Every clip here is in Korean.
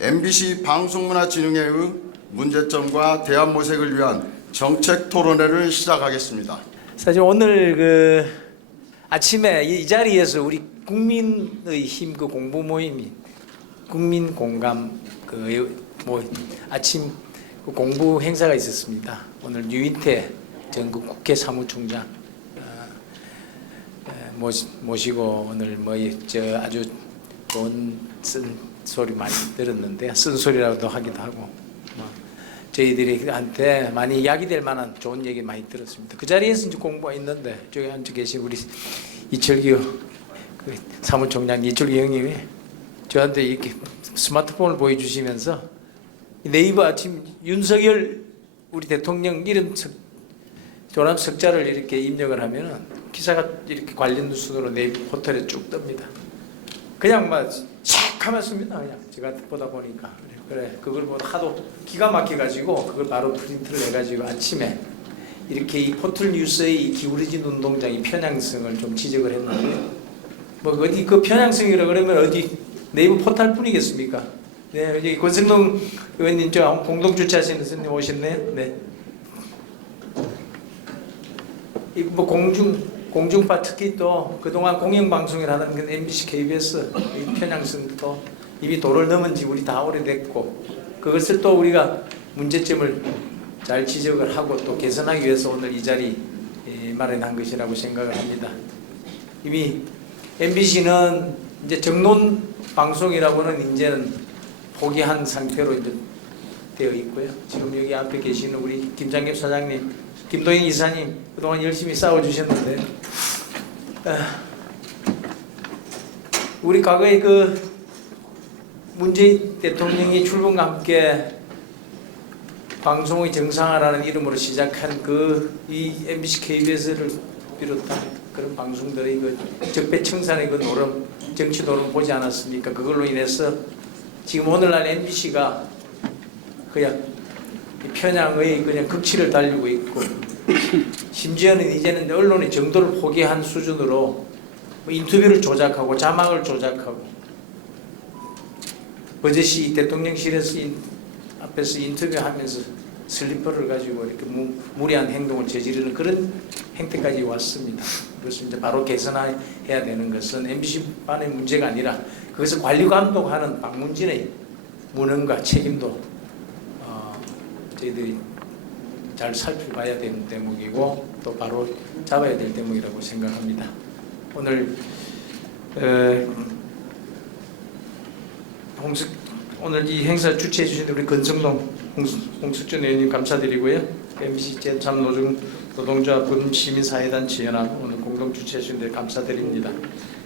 MBC 방송문화진흥회의 문제점과 대안 모색을 위한 정책 토론회를 시작하겠습니다. 사실 오늘 아침에 이 자리에서 우리 국민의 힘 공부 모임이 국민 공감 아침 공부 행사가 있었습니다. 오늘 유인태 전국 국회 사무총장 모시고 오늘 아주 좋은 쓴소리 많이 들었는데 쓴소리라고도 하기도 하고 저희들한테 많이 이야기될 만한 좋은 얘기 많이 들었습니다. 그 자리에서 이제 공부가 있는데 저기 앉아 계신 우리 이철규 사무총장 이철규 형님이 저한테 이렇게 스마트폰을 보여주시면서 네이버 아침 윤석열 우리 대통령 이름 조남 석자를 이렇게 입력을 하면은 기사가 이렇게 관련 순으로 네이버 포털에 쭉 뜹니다. 그냥 샥 하면 씁니다. 그냥 제가 보다 보니까 그래 그걸 하도 기가 막혀가지고 그걸 바로 프린트를 해가지고 아침에 이렇게 이 포털 뉴스의 기울어진 운동장의 편향성을 좀 지적을 했는데 어디 그 편향성이라 그러면 어디 네이버 포털뿐이겠습니까? 네, 여기 권성동 의원님 저 공동 주최하시는 선생님 오셨네요. 네. 이 공중파 특히 또 그동안 공영방송을 하던 그 MBC, KBS 이 편향성도 이미 도를 넘은 지 우리 다 오래됐고 그것을 또 우리가 문제점을 잘 지적을 하고 또 개선하기 위해서 오늘 이 자리 마련한 것이라고 생각을 합니다. 이미 MBC는 이제 정론 방송이라고는 이제는 포기한 상태로 이제 되어 있고요. 지금 여기 앞에 계시는 우리 김장겸 사장님, 김도영 이사님 그동안 열심히 싸워주셨는데 우리 과거에 문재인 대통령이 출범과 함께 방송의 정상화라는 이름으로 시작한 이 MBC, KBS를 비롯한 그런 방송들의 적폐청산의 노름, 정치 노름 보지 않았습니까? 그걸로 인해서 지금 오늘날 MBC가 그냥 편향의 그냥 극치를 달리고 있고 심지어는 이제는 언론의 정도를 포기한 수준으로 인터뷰를 조작하고 자막을 조작하고 버젓이 대통령실에서 앞에서 인터뷰하면서 슬리퍼를 가지고 이렇게 무리한 행동을 저지르는 그런 행태까지 왔습니다. 그래서 이제 바로 개선해야 되는 것은 MBC만의 문제가 아니라 그것을 관리 감독하는 방문진의 무능과 책임도 저희들이 잘 살펴봐야 되는 대목이고 또 바로 잡아야 될 대목이라고 생각합니다. 오늘 이 행사 주최해 주신 우리 권성동 홍석준 의원님 감사드리고요. MBC 제3노조 노동조합 시민사회단체 연합 오늘 공동 주최해 주신 데 감사드립니다.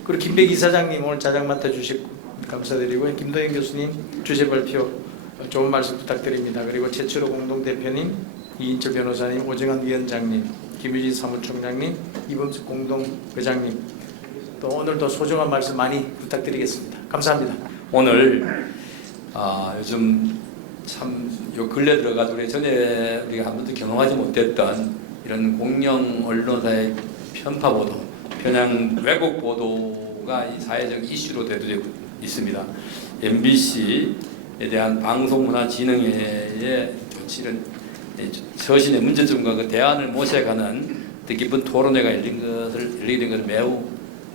그리고 김백 이사장님 오늘 자장 맡아주시고 감사드리고요. 김도영 교수님 주제 발표 좋은 말씀 부탁드립니다. 그리고 최철호 공동대표님, 이인철 변호사님, 오정환 위원장님, 김유진 사무총장님, 이범석 공동회장님 또 오늘도 소중한 말씀 많이 부탁드리겠습니다. 감사합니다. 오늘 요즘 참 요 근래 들어가서 전에 우리가 한 번도 경험하지 못했던 이런 공영 언론사의 편파 보도, 편향 왜곡 보도가 이 사회적 이슈로 되고 있습니다. MBC에 대한 방송문화진흥회의 조치는 서신의 문제점과 그 대안을 모색하는 뜻깊은 토론회가 열리게 된 것을 매우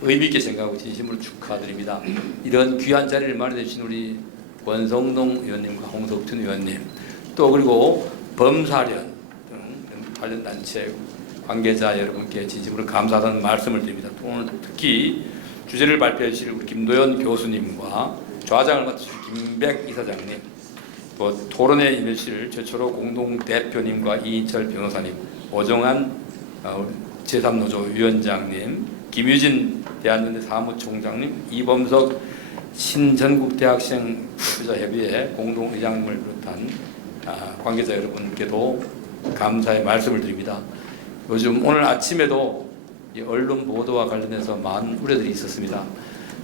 의미 있게 생각하고 진심으로 축하드립니다. 이런 귀한 자리를 마련해 주신 우리 권성동 의원님과 홍석준 의원님 또 그리고 범사련 등 관련 단체 관계자 여러분께 진심으로 감사하다는 말씀을 드립니다. 오늘 특히 주제를 발표해 주실 우리 김도연 교수님과 좌장을 맡으실 김백 이사장님 또 토론회 임해주실 최철호 공동대표님과 이인철 변호사님 오정환 제3노조 위원장님 김유진 대한연대 사무총장님 이범석 신전국대학생 대표자협의회 공동의장님을 비롯한 관계자 여러분께도 감사의 말씀을 드립니다. 요즘 오늘 아침에도 이 언론 보도와 관련해서 많은 우려들이 있었습니다.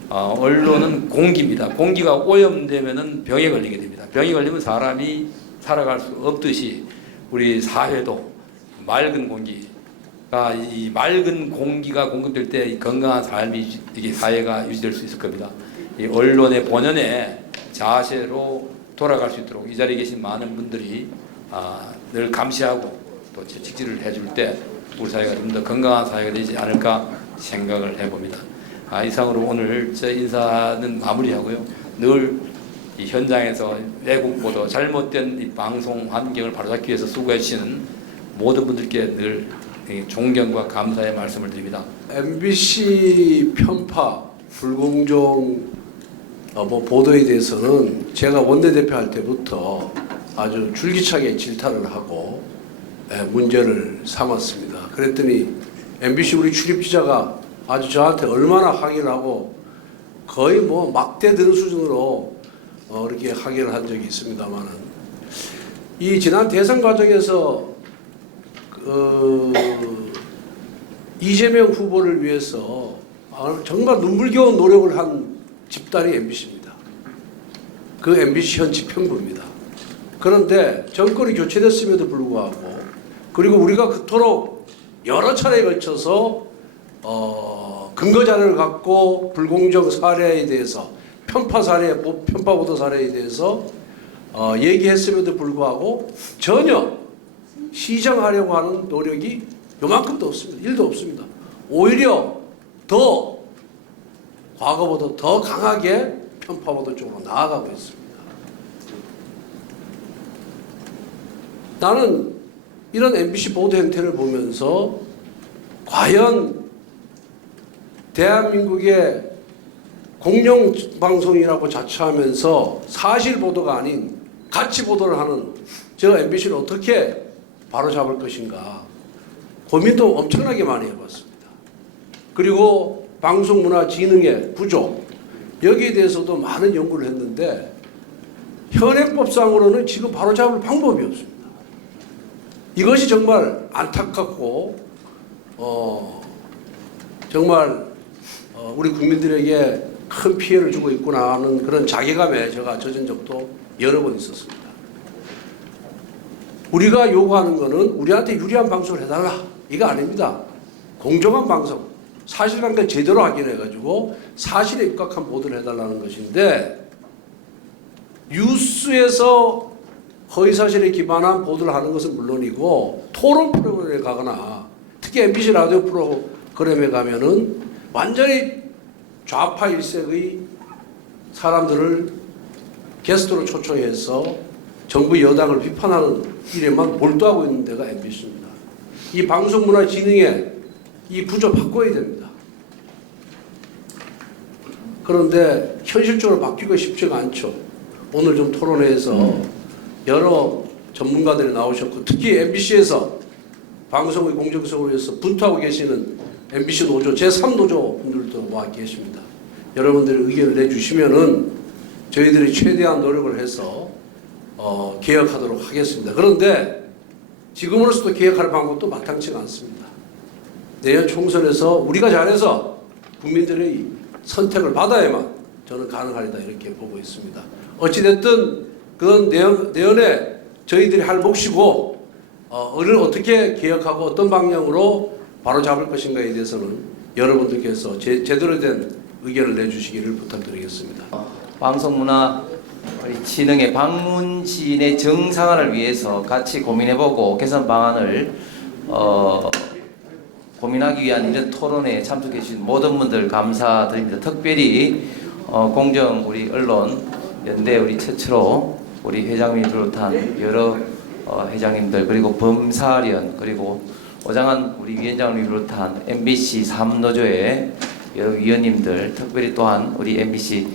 언론은 공기입니다. 공기가 오염되면 병에 걸리게 됩니다. 병이 걸리면 사람이 살아갈 수 없듯이 우리 사회도 맑은 공기가 이 맑은 공기가 공급될 때 이 건강한 삶이 이게 사회가 유지될 수 있을 겁니다. 이 언론의 본연의 자세로 돌아갈 수 있도록 이 자리에 계신 많은 분들이 늘 감시하고 또 직지를 해줄 때 우리 사회가 좀 더 건강한 사회가 되지 않을까 생각을 해봅니다. 이상으로 오늘 제 인사는 마무리하고요. 늘 이 현장에서 외국 보도 잘못된 이 방송 환경을 바로잡기 위해서 수고해 주시는 모든 분들께 늘 존경과 감사의 말씀을 드립니다. MBC 편파, 불공정 보도에 대해서는 제가 원내대표 할 때부터 아주 줄기차게 질타를 하고 문제를 삼았습니다. 그랬더니 MBC 우리 출입기자가 아주 저한테 얼마나 항의를 하고 거의 뭐 막대드는 수준으로 이렇게 항의를 한 적이 있습니다만은 이 지난 대선 과정에서 이재명 후보를 위해서 정말 눈물겨운 노력을 한 집단이 MBC입니다. 그 MBC 현 집행부입니다. 그런데 정권이 교체됐음에도 불구하고 그리고 우리가 그토록 여러 차례에 걸쳐서 근거 자료를 갖고 불공정 사례에 대해서 편파 보도 사례에 대해서 얘기했음에도 불구하고 전혀 시정하려고 하는 노력이 요만큼도 없습니다. 1도 없습니다. 오히려 더 과거보다 더 강하게 편파보도 쪽으로 나아가고 있습니다. 나는 이런 MBC 보도 행태를 보면서 과연 대한민국의 공영방송이라고 자처하면서 사실 보도가 아닌 가치 보도를 하는 저 MBC를 어떻게 바로잡을 것인가 고민도 엄청나게 많이 해봤습니다. 그리고 방송문화진흥의 구조 여기에 대해서도 많은 연구를 했는데 현행법상으로는 지금 바로잡을 방법이 없습니다. 이것이 정말 안타깝고 정말 우리 국민들에게 큰 피해를 주고 있구나 하는 그런 자괴감에 제가 젖은 적도 여러 번 있었습니다. 우리가 요구하는 것은 우리한테 유리한 방송을 해달라 이거 아닙니다. 공정한 방송 사실관계 제대로 확인해가지고 사실에 입각한 보도를 해달라는 것인데 뉴스에서 허위사실에 기반한 보도를 하는 것은 물론이고 토론 프로그램에 가거나 특히 MBC 라디오 프로그램에 가면은 완전히 좌파 일색의 사람들을 게스트로 초청해서 정부 여당을 비판하는 일에만 몰두하고 있는 데가 MBC입니다. 이 방송문화진흥의 이 구조 바꿔야 됩니다. 그런데 현실적으로 바뀌기가 쉽지가 않죠. 오늘 좀 토론회에서 여러 전문가들이 나오셨고 특히 MBC에서 방송의 공정성을 위해서 분투하고 계시는 MBC 노조 제3노조 분들도 와 계십니다. 여러분들이 의견을 내주시면은 저희들이 최대한 노력을 해서 개혁하도록 하겠습니다. 그런데 지금으로서도 개혁할 방법도 마땅치가 않습니다. 내년 총선에서 우리가 잘해서 국민들의 선택을 받아야만 저는 가능하리다 이렇게 보고 있습니다. 어찌됐든 그건 내년에 저희들이 할 몫이고 을 어떻게 개혁하고 어떤 방향으로 바로잡을 것인가에 대해서는 여러분들께서 제대로 된 의견을 내주시기를 부탁드리겠습니다. 방송문화 진흥의 방문진의 정상화를 위해서 같이 고민해보고 개선 방안을 고민하기 위한 이런 토론회에 참석해 주신 모든 분들 감사드립니다. 특별히 공정 우리 언론 연대 우리 최초로 우리 회장님을 비롯한 여러 회장님들 그리고 범사련 그리고 오장한 우리 위원장을 비롯한 MBC 3노조의 여러 위원님들 특별히 또한 우리 MBC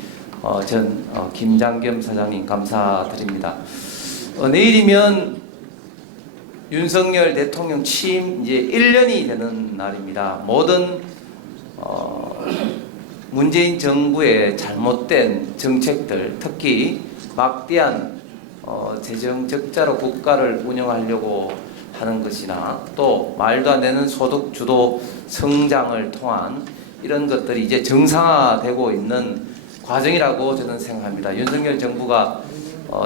전 김장겸 사장님 감사드립니다. 내일이면 윤석열 대통령 취임 이제 1년이 되는 날입니다. 모든 문재인 정부의 잘못된 정책들 특히 막대한 재정 적자로 국가를 운영하려고 하는 것이나 또 말도 안 되는 소득 주도 성장을 통한 이런 것들이 이제 정상화되고 있는 과정이라고 저는 생각합니다. 윤석열 정부가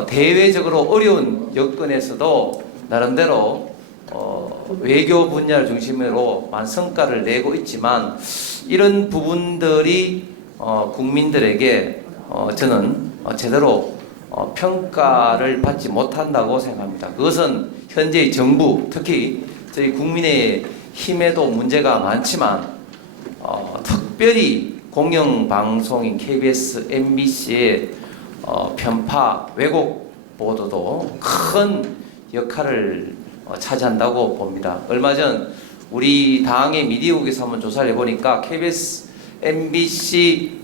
대외적으로 어려운 여건에서도 나름대로 외교 분야를 중심으로 많은 성과를 내고 있지만 이런 부분들이 국민들에게 저는 제대로 평가를 받지 못한다고 생각합니다. 그것은 현재의 정부, 특히 저희 국민의 힘에도 문제가 많지만 특별히 공영방송인 KBS, MBC의 편파, 왜곡 보도도 큰 역할을 차지한다고 봅니다. 얼마 전 우리 당의 미디어국에서 한번 조사를 해보니까 KBS, MBC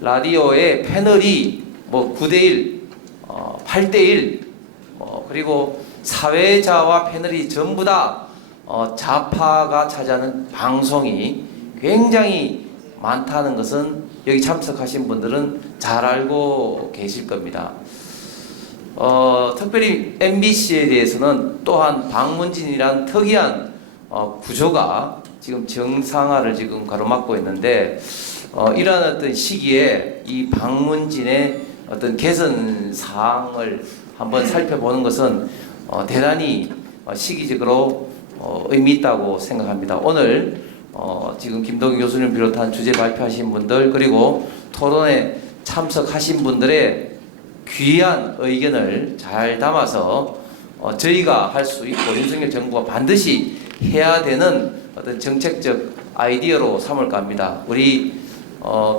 라디오의 패널이 뭐 9대1, 8대1, 그리고 사회자와 패널이 전부 다 좌파가 차지하는 방송이 굉장히 많다는 것은 여기 참석하신 분들은 잘 알고 계실 겁니다. 특별히 MBC에 대해서는 또한 방문진이란 특이한 구조가 지금 정상화를 지금 가로막고 있는데 이러한 어떤 시기에 이 방문진의 어떤 개선 사항을 한번 살펴보는 것은 대단히 시기적으로 의미 있다고 생각합니다. 오늘 지금 김동희 교수님 비롯한 주제 발표하신 분들 그리고 토론에 참석하신 분들의 귀한 의견을 잘 담아서 저희가 할 수 있고 윤석열 정부가 반드시 해야 되는 어떤 정책적 아이디어로 삼을까 합니다. 우리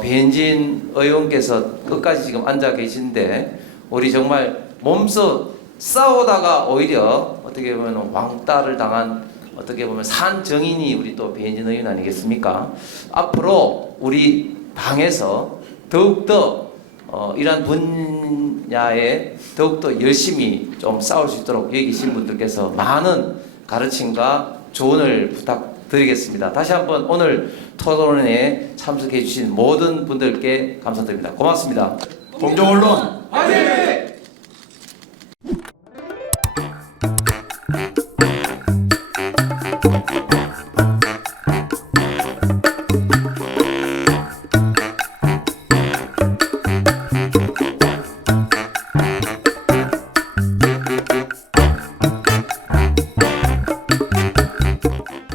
배현진 의원께서 끝까지 지금 앉아 계신데 우리 정말 몸소 싸우다가 오히려 어떻게 보면 왕따를 당한 어떻게 보면 산정인이 우리 또 배현진 의원 아니겠습니까? 앞으로 우리 당에서 더욱더 이러한 분야에 더욱더 열심히 좀 싸울 수 있도록 여기 계신 분들께서 많은 가르침과 조언을 부탁드리겠습니다. 다시 한번 오늘 토론회에 참석해 주신 모든 분들께 감사드립니다. 고맙습니다. 공정언론 화이팅!